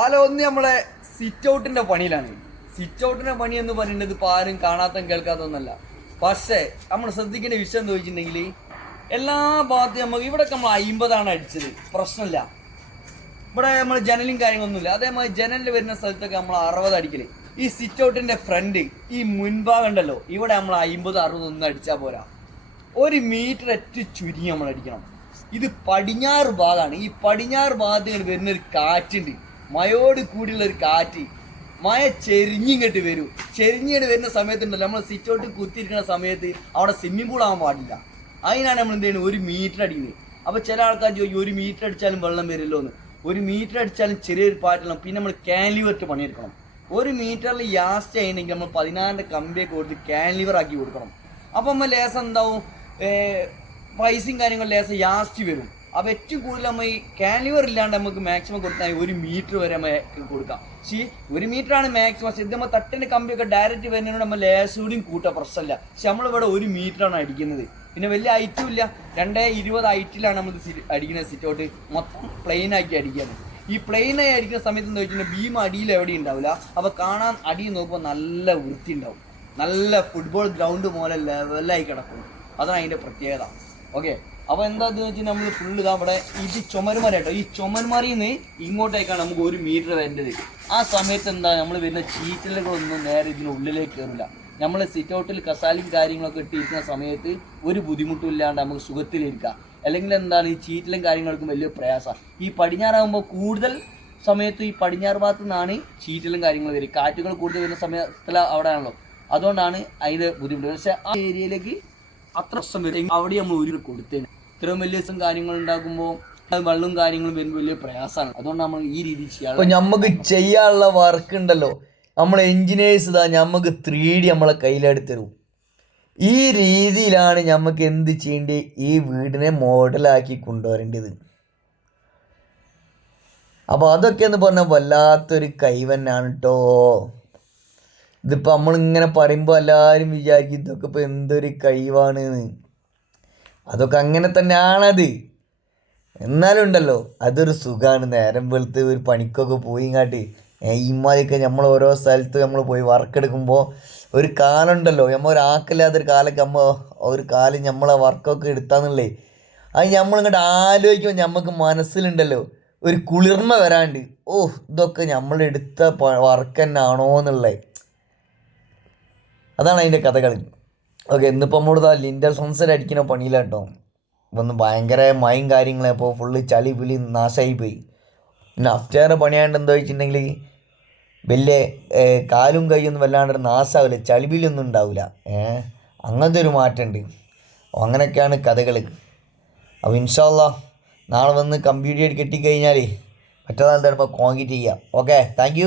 ആലോ ഒന്ന് നമ്മളെ സിറ്റ് ഔട്ടിന്റെ പണിയിലാണ്. സിറ്റ് ഔട്ടിന്റെ പണി എന്ന് പറയുന്നത് ഇപ്പൊ ആരും കാണാത്ത കേൾക്കാത്തൊന്നല്ല പക്ഷേ നമ്മൾ ശ്രദ്ധിക്കേണ്ട വിഷയം എന്ന് ചോദിച്ചിട്ടുണ്ടെങ്കിൽ എല്ലാ ഭാഗത്തും നമുക്ക് ഇവിടെ നമ്മൾ അയിമ്പതാണ് അടിച്ചത്. പ്രശ്നമില്ല. ഇവിടെ നമ്മൾ ജനലും കാര്യങ്ങളൊന്നുമില്ല. അതേമാതിരി ജനലിൽ വരുന്ന സ്ഥലത്തൊക്കെ നമ്മൾ അറുപത് അടിക്കൽ. ഈ സിറ്റ് ഔട്ടിന്റെ ഫ്രണ്ട് ഈ മുൻഭാഗം ഉണ്ടല്ലോ ഇവിടെ നമ്മൾ അയിമ്പത് അറുപത് ഒന്നും അടിച്ചാൽ പോരാ. ഒരു മീറ്റർ അറ്റ് ചുരി നമ്മൾ അടിക്കണം. ഇത് പടിഞ്ഞാറ് ഭാഗമാണ്. ഈ പടിഞ്ഞാറ് ഭാഗത്ത് വരുന്നൊരു കാറ്റുണ്ട്. മയോട് കൂടിയുള്ള ഒരു കാറ്റ്. മഴ ചെരിഞ്ഞിങ്ങോട്ട് വരും. ചെരിഞ്ഞിങ്ങോട്ട് വരുന്ന സമയത്തുണ്ടല്ലോ നമ്മൾ സിറ്റ് ഔട്ട് കുത്തിയിരിക്കുന്ന സമയത്ത് അവിടെ സ്വിമ്മിംഗ് പൂൾ ആവാൻ പാടില്ല. അതിനാണ് നമ്മൾ എന്ത് ഒരു മീറ്റർ അടിക്കുന്നത് അപ്പോൾ ചില ആൾക്കാർ ചോദിക്കും ഒരു മീറ്റർ അടിച്ചാലും വെള്ളം വരില്ലോ എന്ന് ഒരു മീറ്റർ അടിച്ചാലും ചെറിയൊരു പാട്ടില്ല പിന്നെ നമ്മൾ ക്യാൻലിവർ പണിയെടുക്കണം. ഒരു മീറ്ററിൽ യാസ്റ്റ് ചെയ്യണമെങ്കിൽ നമ്മൾ പതിനാറിന്റെ കമ്പിയൊക്കെ കൊടുത്ത് കാൻലിവർ ആക്കി കൊടുക്കണം. അപ്പം നമ്മൾ ലേസം എന്താവും? പൈസയും കാര്യങ്ങളും ലേസം യാസ്റ്റ് വരും. അപ്പോൾ ഏറ്റവും കൂടുതൽ നമ്മൾ ഈ കാലിവർ ഇല്ലാണ്ട് നമുക്ക് മാക്സിമം കൊടുത്താൽ ഒരു മീറ്റർ വരെ നമുക്ക് കൊടുക്കാം. സി ഒരു മീറ്ററാണ് മാക്സിമം ഇത് നമ്മൾ തട്ടിന്റെ കമ്പിയൊക്കെ ഡയറക്റ്റ് വരുന്നതിനോട് നമ്മൾ ലേസൂടിയും കൂട്ട പ്രശ്നമില്ല പക്ഷെ നമ്മളിവിടെ ഒരു മീറ്ററാണ് അടിക്കുന്നത്. പിന്നെ വലിയ ഐറ്റും ഇല്ല. രണ്ടേ ഇരുപത് ഐറ്റിലാണ് നമ്മൾ അടിക്കുന്നത് സിറ്റ് ഔട്ട് മൊത്തം പ്ലെയിൻ ആക്കി അടിക്കുകയാണ് ഈ പ്ലെയിൻ ആയി അടിക്കുന്ന സമയത്ത് എന്താ വെച്ചിട്ടുണ്ടെങ്കിൽ ബീം അടിയിൽ എവിടെ ഉണ്ടാവില്ല അപ്പോൾ കാണാൻ അടി നോക്കുമ്പോൾ നല്ല വൃത്തി ഉണ്ടാവും നല്ല ഫുട്ബോൾ ഗ്രൗണ്ട് പോലെ ലെവലായി കിടക്കും. അതാണ് അതിന്റെ പ്രത്യേകത. ഓക്കെ അപ്പോൾ എന്താന്ന് വെച്ചാൽ നമ്മൾ ഫുള്ള് ഇതാ അവിടെ ഇത് ചുമരുമരട്ടോ ഈ ചുമരുമറിയിൽ നിന്ന് ഇങ്ങോട്ടേക്കാണ് നമുക്ക് ഒരു മീറ്റർ വരേണ്ടത്. ആ സമയത്ത് എന്താ നമ്മൾ വരുന്ന ചീറ്റലുകളൊന്നും നേരെ ഇതിന് ഉള്ളിലേക്ക് കയറില്ല നമ്മൾ സിറ്റ് ഔട്ടിൽ കസാലും കാര്യങ്ങളൊക്കെ ഇട്ടിരിക്കുന്ന സമയത്ത് ഒരു ബുദ്ധിമുട്ടും ഇല്ലാണ്ട് നമുക്ക് സുഖത്തിലിരിക്കാം. അല്ലെങ്കിൽ എന്താണ് ഈ ചീറ്റലും കാര്യങ്ങൾക്കും വലിയ പ്രയാസമാണ് ഈ പടിഞ്ഞാറാകുമ്പോൾ കൂടുതൽ സമയത്ത് ഈ പടിഞ്ഞാറ് ഭാഗത്തു നിന്നാണ് ചീറ്റലും കാര്യങ്ങളും വരും കാറ്റുകൾ കൂടുതൽ വരുന്ന സമയത്തിൽ അവിടെ ആണല്ലോ അതുകൊണ്ടാണ് അതിന്റെ ബുദ്ധിമുട്ട്. പക്ഷേ ആ ഏരിയയിലേക്ക് അത്ര പ്രശ്നം വരും. അവിടെ നമ്മൾ ഒരു കൊടുത്തേനെ. ഇത്രയും വലിയ ദിവസം കാര്യങ്ങൾ ഉണ്ടാക്കുമ്പോൾ വെള്ളവും കാര്യങ്ങളും വരുമ്പോൾ വലിയ പ്രയാസമാണ് അതുകൊണ്ട് നമ്മൾ ഈ രീതി ചെയ്യാം അപ്പൊ നമുക്ക് ചെയ്യാനുള്ള വർക്ക് ഉണ്ടല്ലോ. നമ്മൾ എഞ്ചിനീയേഴ്സ് ഇതാ നമുക്ക് ത്രീ ഡി നമ്മളെ കയ്യിലെടുത്തരും ഈ രീതിയിലാണ് നമുക്ക് എന്ത് ചെയ്യേണ്ടത് ഈ വീടിനെ മോഡലാക്കി കൊണ്ടുവരേണ്ടത്. അപ്പോൾ അതൊക്കെ എന്ന് പറഞ്ഞാൽ വല്ലാത്തൊരു കൈവന്നാണ് കേട്ടോ ഇതിപ്പോൾ നമ്മളിങ്ങനെ പറയുമ്പോൾ എല്ലാവരും വിചാരിക്കും ഇതൊക്കെ ഇപ്പോൾ എന്തൊരു കഴിവാണ് അതൊക്കെ അങ്ങനെ തന്നെയാണത് എന്നാലും ഉണ്ടല്ലോ അതൊരു സുഖമാണ് നേരം വെളുത്ത് ഒരു പണിക്കൊക്കെ പോയി കാട്ടി ഇമ്മാതിരിയൊക്കെ നമ്മൾ ഓരോ സ്ഥലത്ത് നമ്മൾ പോയി വർക്ക് എടുക്കുമ്പോൾ ഒരു കാലുണ്ടല്ലോ നമ്മൾ ഒരാക്കില്ലാത്തൊരു കാലൊക്കെ നമ്മൾ ഒരു കാലം നമ്മളെ വർക്കൊക്കെ എടുത്താന്നുള്ളേ അത് നമ്മളിങ്ങോട്ട് ആലോചിക്കുമ്പോൾ നമുക്ക് മനസ്സിലുണ്ടല്ലോ ഒരു കുളിർമ വരാണ്ട് ഓ ഇതൊക്കെ നമ്മളെടുത്ത വർക്ക് തന്നെ ആണോ എന്നുള്ളത് അതാണ് അതിന്റെ കഥകളി. ഓക്കെ ഇന്നിപ്പോൾ നമ്മളിതാ ലിൻഡൽ സൺസെറ്റ് അടിക്കുന്ന പണിയിലാട്ടോ ഒന്ന് ഭയങ്കര മയം കാര്യങ്ങളും അപ്പോൾ ഫുള്ള് ചളി പിളി നാശമായി പോയി പിന്നെ അഫ്റ്റേർ പണിയാണ്ട് എന്താ വെച്ചിട്ടുണ്ടെങ്കിൽ വലിയ കാലും കൈയൊന്നും വല്ലാണ്ട് നാശമാവില്ല ചളിപിലൊന്നും ഉണ്ടാവില്ല ഏ അങ്ങനത്തെ ഒരു മാറ്റമുണ്ട്. അങ്ങനെയൊക്കെയാണ് കഥകൾ അപ്പോൾ ഇൻഷാല്ല നാളെ വന്ന് കമ്പ്യൂട്ടർ കെട്ടിക്കഴിഞ്ഞാൽ മറ്റന്നാൾ ചിലപ്പോൾ കോൺക്രീറ്റ് ചെയ്യാം. Okay thank